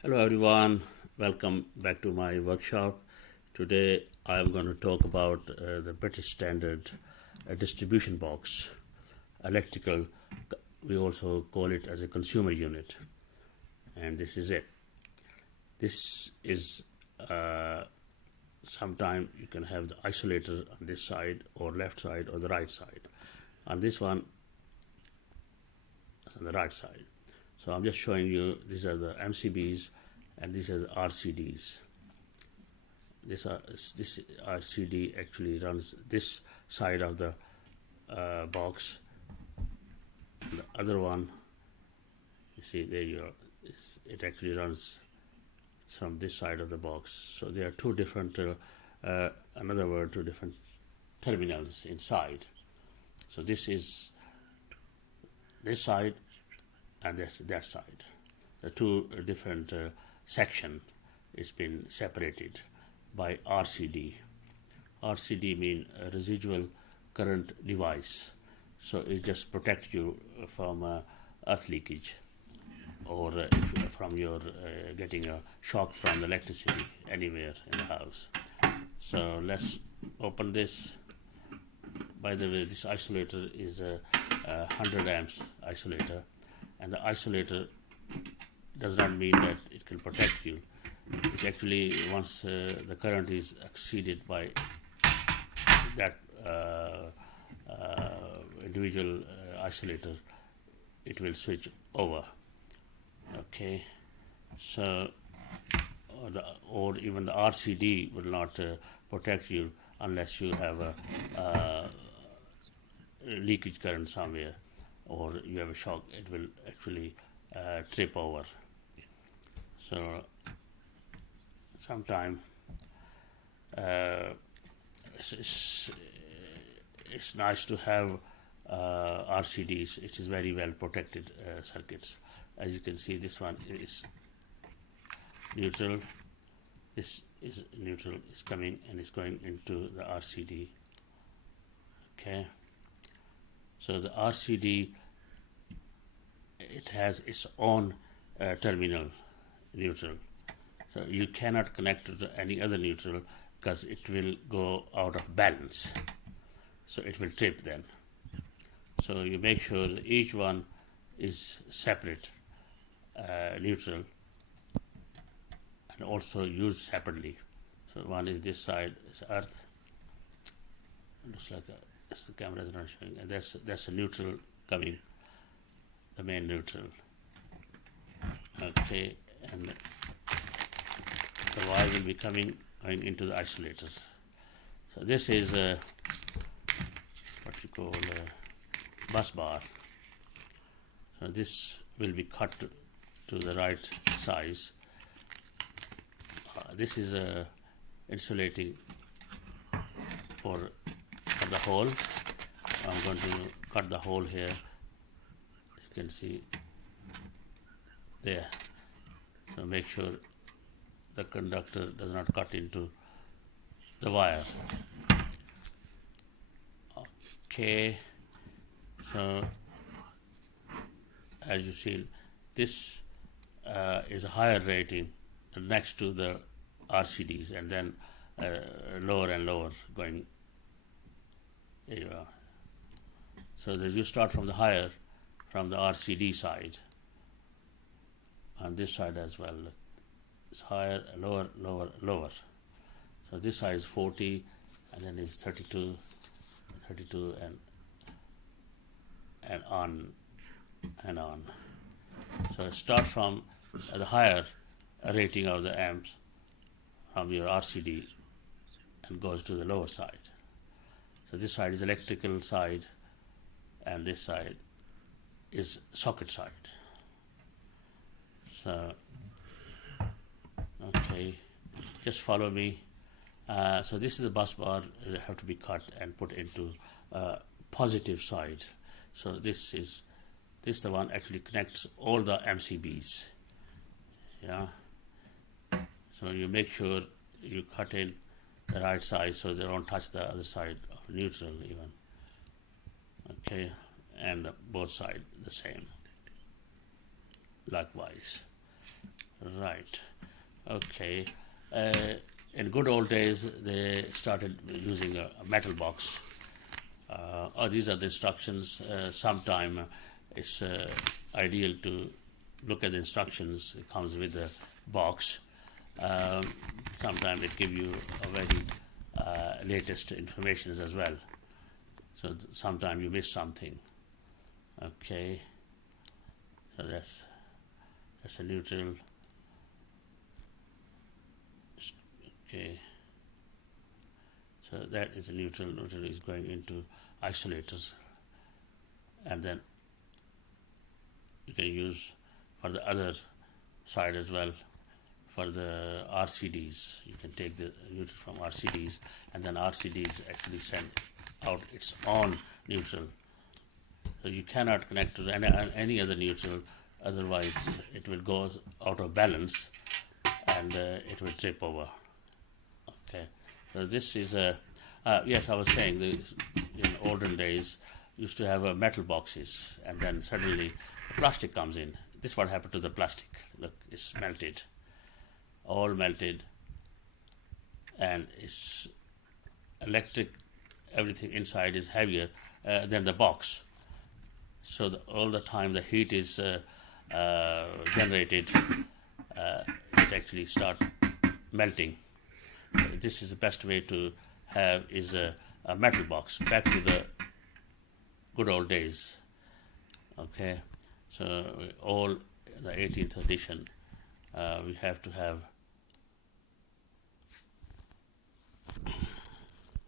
Hello everyone, welcome back to my workshop. Today I am going to talk about the British Standard distribution box, electrical, we also call it as a consumer unit, and this is it. This is sometime you can have the isolator on this side or left side or the right side. On this one, it's on the right side. So I'm just showing you, these are the MCBs and these are the RCDs. This RCD actually runs this side of the box, and the other one, you see there you are, it actually runs from this side of the box. So there are two different, another word, two different terminals inside. So this is this side and that side. The two different section is been separated by RCD. RCD mean residual current device. So it just protects you from earth leakage or from your getting a shock from the electricity anywhere in the house. So let's open this. By the way, this isolator is a 100 amps isolator, and the isolator does not mean that it can protect you. It actually, once the current is exceeded by that individual isolator, it will switch over. Okay, so or even the RCD will not protect you unless you have a leakage current somewhere or you have a shock. It will actually trip over. So sometime it's nice to have RCDs. It is very well protected circuits. As you can see, this one is neutral. This is neutral, is coming and is going into the RCD. Okay, so the RCD, it has its own terminal neutral. So you cannot connect it to any other neutral because it will go out of balance. So it will trip then. So you make sure that each one is separate neutral and also used separately. So one is this side, is earth. Looks like the camera is not showing, and that's a neutral coming, the main neutral. Okay, and the wire will be going into the isolators. So this is what you call a bus bar. So this will be cut to the right size. This is insulating for the hole. I'm going to cut the hole here. You can see there. So make sure the conductor does not cut into the wire. Okay, so as you see, this is a higher rating next to the RCDs, and then lower and lower going. There you are. So that you start from the higher, from the RCD side, on this side as well. It's higher, lower, lower, lower. So this side is 40, and then it's 32, and on and on. So start from the higher rating of the amps from your RCD and goes to the lower side. So this side is electrical side, and this side is socket side. So okay, just follow me. So this is the bus bar. It have to be cut and put into positive side. So this is the one actually connects all the MCBs. Yeah. So you make sure you cut in the right side so they don't touch the other side of neutral even. Okay, and both sides the same. Likewise. Right. Okay. Uh, in good old days, they started using a metal box. These are the instructions. Sometime it's ideal to look at the instructions. It comes with a box. Um, Sometimes it gives you a very latest information as well. So sometimes you miss something. Okay. So that's a neutral. Okay. So that is a neutral. Neutral is going into isolators, and then you can use for the other side as well. For the RCDs, you can take the neutral from RCDs, and then RCDs actually send out its own neutral. So you cannot connect to any other neutral, otherwise it will go out of balance and it will trip over. Okay, so this is a yes. I was saying in olden days used to have metal boxes, and then suddenly the plastic comes in. This is what happened to the plastic. Look, it's melted, all melted, and it's electric. Everything inside is heavier than the box. So all the time the heat is generated, it actually start melting. This is the best way to have is a metal box. Back to the good old days. Okay, so all the 18th edition, we have to have